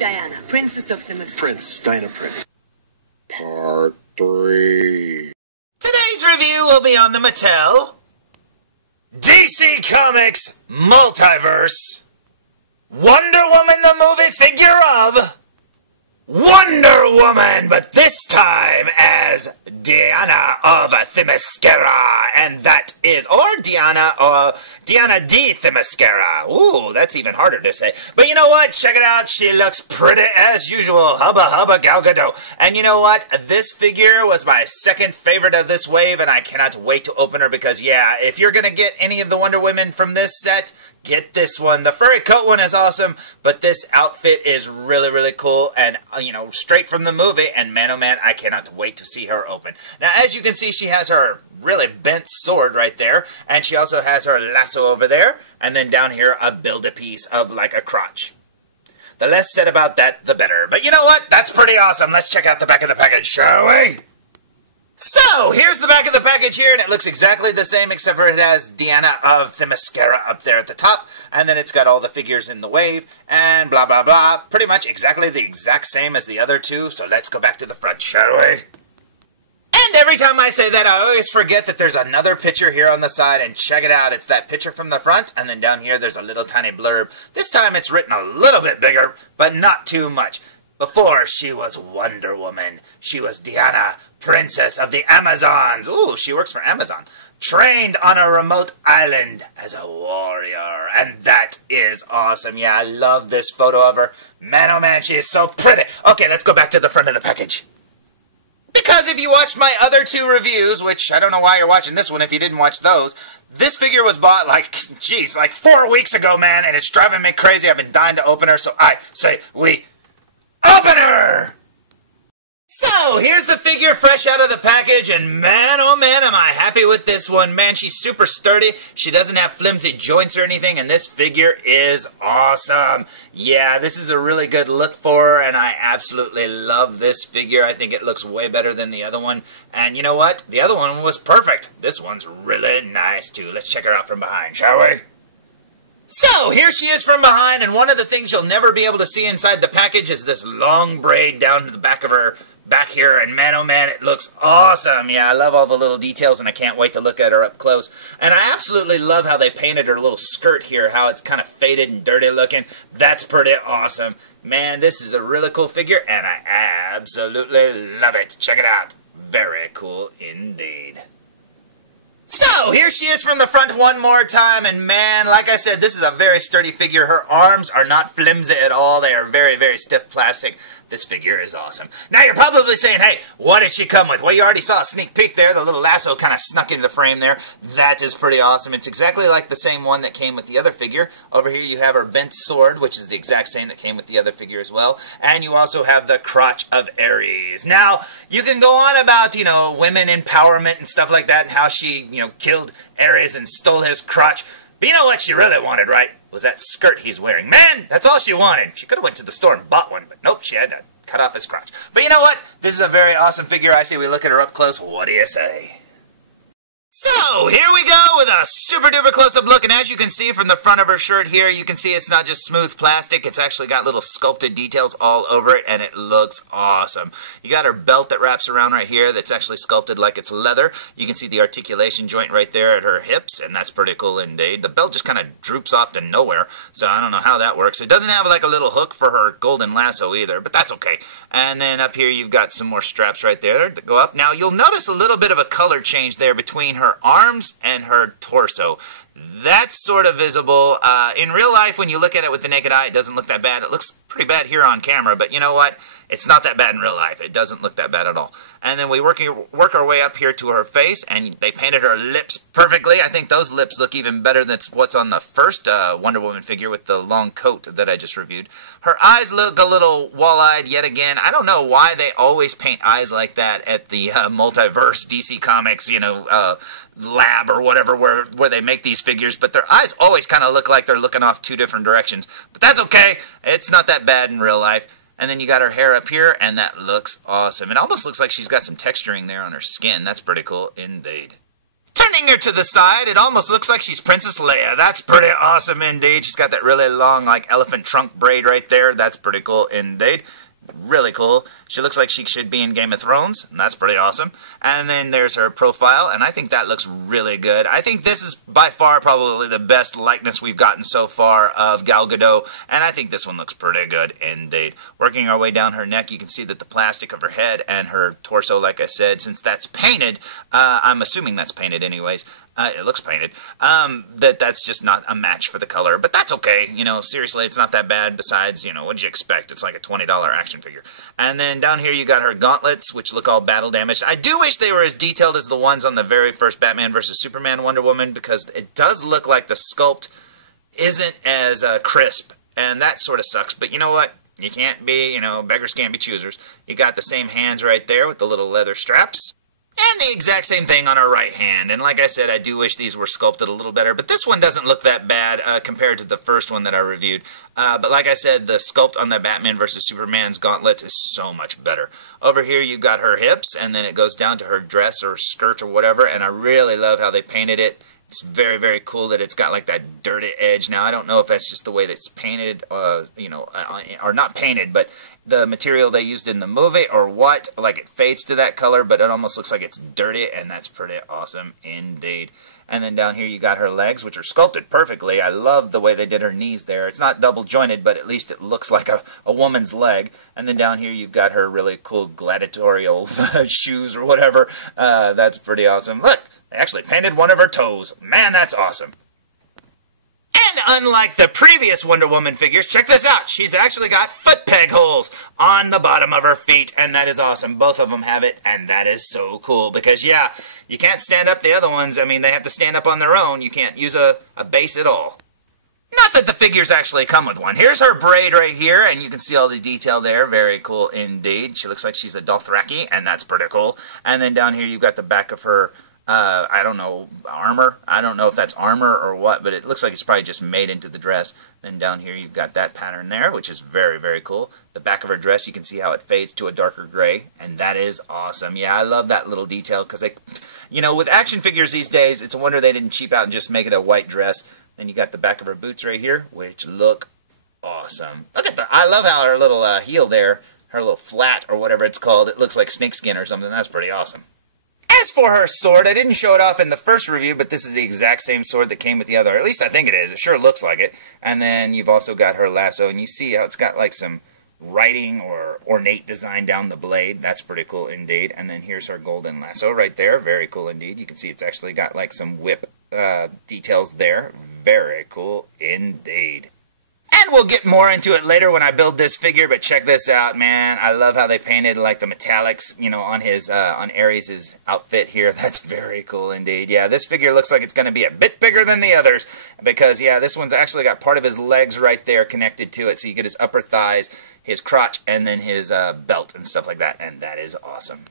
Diana, Princess of Themyscira. Prince, Diana Prince. Part 3. Today's review will be on the Mattel DC Comics Multiverse Wonder Woman the movie figure of Wonder Woman, but this time as Diana of Themyscira, and that is, or Diana di Themyscira. Ooh, that's even harder to say. But you know what? Check it out. She looks pretty as usual. Hubba hubba Gal Gadot. And you know what? This figure was my second favorite of this wave, and I cannot wait to open her because, yeah, if you're going to get any of the Wonder Women from this set, get this one. The furry coat one is awesome, but this outfit is really, really cool and, you know, straight from the movie. And man, oh man, I cannot wait to see her open. Now, as you can see, she has her really bent sword right there, and she also has her lasso over there, and then down here, a build-a-piece of like a crotch. The less said about that, the better. But you know what? That's pretty awesome. Let's check out the back of the package, shall we? So, here's the back of the package here, and it looks exactly the same, except for it has Diana of Themyscira up there at the top, and then it's got all the figures in the wave, and blah, blah, blah. Pretty much exactly the exact same as the other two, so let's go back to the front, shall we? And every time I say that, I always forget that there's another picture here on the side, and check it out. It's that picture from the front, and then down here there's a little tiny blurb. This time it's written a little bit bigger, but not too much. Before, she was Wonder Woman. She was Diana, Princess of the Amazons. Ooh, she works for Amazon. Trained on a remote island as a warrior. And that is awesome. Yeah, I love this photo of her. Man, oh man, she is so pretty. Okay, let's go back to the front of the package. Because if you watched my other two reviews, which I don't know why you're watching this one if you didn't watch those, this figure was bought like, geez, like 4 weeks ago, man, and it's driving me crazy. I've been dying to open her, so I say we open her! So, here's the figure fresh out of the package, and man, oh man, am I happy with this one. Man, she's super sturdy. She doesn't have flimsy joints or anything, and this figure is awesome. Yeah, this is a really good look for her, and I absolutely love this figure. I think it looks way better than the other one. And you know what? The other one was perfect. This one's really nice, too. Let's check her out from behind, shall we? So, here she is from behind, and one of the things you'll never be able to see inside the package is this long braid down to the back of her back here, and man, oh man, it looks awesome. Yeah, I love all the little details, and I can't wait to look at her up close. And I absolutely love how they painted her little skirt here, how it's kind of faded and dirty looking. That's pretty awesome. Man, this is a really cool figure, and I absolutely love it. Check it out. Very cool indeed. So, here she is from the front one more time, and man, like I said, this is a very sturdy figure. Her arms are not flimsy at all. They are very, very stiff plastic. This figure is awesome. Now, you're probably saying, hey, what did she come with? Well, you already saw a sneak peek there. The little lasso kind of snuck into the frame there. That is pretty awesome. It's exactly like the same one that came with the other figure. Over here, you have her bent sword, which is the exact same that came with the other figure as well. And you also have the crotch of Ares. Now, you can go on about, you know, women empowerment and stuff like that, and how she, you know, killed Ares and stole his crotch. But you know what she really wanted, right? Was that skirt he's wearing. Man, that's all she wanted. She could have went to the store and bought one, but nope, she had to cut off his crotch. But you know what? This is a very awesome figure. I say we look at her up close. What do you say? So, here we go with a super duper close-up look, and as you can see from the front of her shirt here, you can see it's not just smooth plastic, it's actually got little sculpted details all over it, and it looks awesome. You got her belt that wraps around right here that's actually sculpted like it's leather. You can see the articulation joint right there at her hips, and that's pretty cool indeed. The belt just kind of droops off to nowhere, so I don't know how that works. It doesn't have like a little hook for her golden lasso either, but that's okay. And then up here you've got some more straps right there that go up. Now, you'll notice a little bit of a color change there between her arms and her torso. That's sort of visible. In real life, when you look at it with the naked eye, it doesn't look that bad. It looks pretty bad here on camera, but you know what? It's not that bad in real life. It doesn't look that bad at all. And then we work our way up here to her face, and they painted her lips perfectly. I think those lips look even better than what's on the first Wonder Woman figure with the long coat that I just reviewed. Her eyes look a little wall-eyed yet again. I don't know why they always paint eyes like that at the Multiverse DC Comics, you know, lab or whatever where they make these figures, but their eyes always kind of look like they're looking off two different directions. But that's okay. It's not that bad in real life. And then you got her hair up here, and that looks awesome. It almost looks like she's got some texturing there on her skin. That's pretty cool indeed. Turn Turning her to the side, it almost looks like she's Princess Leia. That's pretty awesome indeed. She's got that really long, like, elephant trunk braid right there. That's pretty cool indeed. Really cool. She looks like she should be in Game of Thrones, and that's pretty awesome. And then there's her profile, and I think that looks really good. I think this is by far probably the best likeness we've gotten so far of Gal Gadot, and I think this one looks pretty good indeed. Working our way down her neck, you can see that the plastic of her head and her torso, like I said, since that's painted, I'm assuming that's painted anyways, it looks painted, that's just not a match for the color, but that's okay, you know, seriously, it's not that bad. Besides, you know, what did you expect? It's like a $20 action figure. And then down here you got her gauntlets, which look all battle damaged. I do wish they were as detailed as the ones on the very first Batman vs. Superman Wonder Woman, because it does look like the sculpt isn't as crisp, and that sort of sucks, but you know what? You can't be, you know, beggars can't be choosers. You got the same hands right there with the little leather straps. And the exact same thing on her right hand. And like I said, I do wish these were sculpted a little better. But this one doesn't look that bad compared to the first one that I reviewed. But like I said, the sculpt on the Batman vs. Superman's gauntlets is so much better. Over here you've got her hips, and then it goes down to her dress or skirt or whatever. And I really love how they painted it. It's very, very cool that it's got like that dirty edge. Now, I don't know if that's just the way that it's painted, you know, or not painted, but the material they used in the movie or what. Like, it fades to that color, but it almost looks like it's dirty, and that's pretty awesome indeed. And then down here you got her legs, which are sculpted perfectly. I love the way they did her knees there. It's not double jointed, but at least it looks like a woman's leg. And then down here you've got her really cool gladiatorial shoes or whatever. That's pretty awesome. Look! They actually painted one of her toes. Man, that's awesome. And unlike the previous Wonder Woman figures, check this out. She's actually got foot peg holes on the bottom of her feet, and that is awesome. Both of them have it, and that is so cool. Because, yeah, you can't stand up the other ones. I mean, they have to stand up on their own. You can't use a base at all. Not that the figures actually come with one. Here's her braid right here, and you can see all the detail there. Very cool indeed. She looks like she's a Dothraki, and that's pretty cool. And then down here you've got the back of her I don't know, armor. I don't know if that's armor or what, but it looks like it's probably just made into the dress. Then down here you've got that pattern there, which is very, very cool. The back of her dress, you can see how it fades to a darker gray, and that is awesome. Yeah, I love that little detail, because they, you know, with action figures these days, it's a wonder they didn't cheap out and just make it a white dress. Then you got the back of her boots right here, which look awesome. Look at I love how her little heel there, her little flat or whatever it's called, it looks like snakeskin or something. That's pretty awesome. As for her sword, I didn't show it off in the first review, but this is the exact same sword that came with the other. At least I think it is. It sure looks like it. And then you've also got her lasso, and you see how it's got like some writing or ornate design down the blade. That's pretty cool indeed. And then here's her golden lasso right there. Very cool indeed. You can see it's actually got like some whip details there. Very cool indeed. And we'll get more into it later when I build this figure, but check this out, man. I love how they painted like the metallics, you know, on his on Ares' outfit here. That's very cool indeed. Yeah, this figure looks like it's going to be a bit bigger than the others because, yeah, this one's actually got part of his legs right there connected to it, so you get his upper thighs, his crotch, and then his belt and stuff like that, and that is awesome.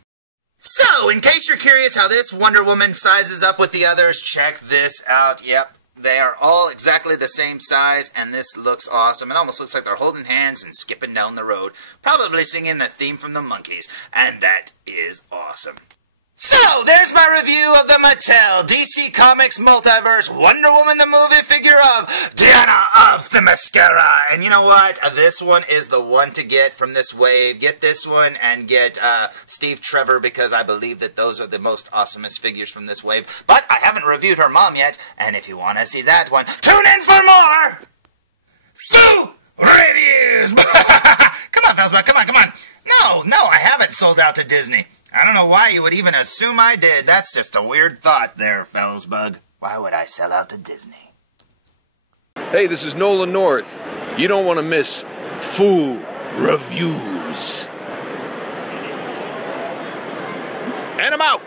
So, in case you're curious how this Wonder Woman sizes up with the others, check this out. Yep. They are all exactly the same size, and this looks awesome. It almost looks like they're holding hands and skipping down the road, probably singing the theme from the Monkees, and that is awesome. So, there's my review of the Mattel DC Comics Multiverse Wonder Woman the movie figure of Diana of Themyscira. And you know what? This one is the one to get from this wave. Get this one and get Steve Trevor, because I believe that those are the most awesomest figures from this wave. But I haven't reviewed her mom yet, and if you want to see that one, tune in for more Sue Reviews. Come on, Felsbach, come on. No, I haven't sold out to Disney. I don't know why you would even assume I did. That's just a weird thought there, Felsbug. Why would I sell out to Disney? Hey, this is Nolan North. You don't want to miss Full Reviews. And I'm out.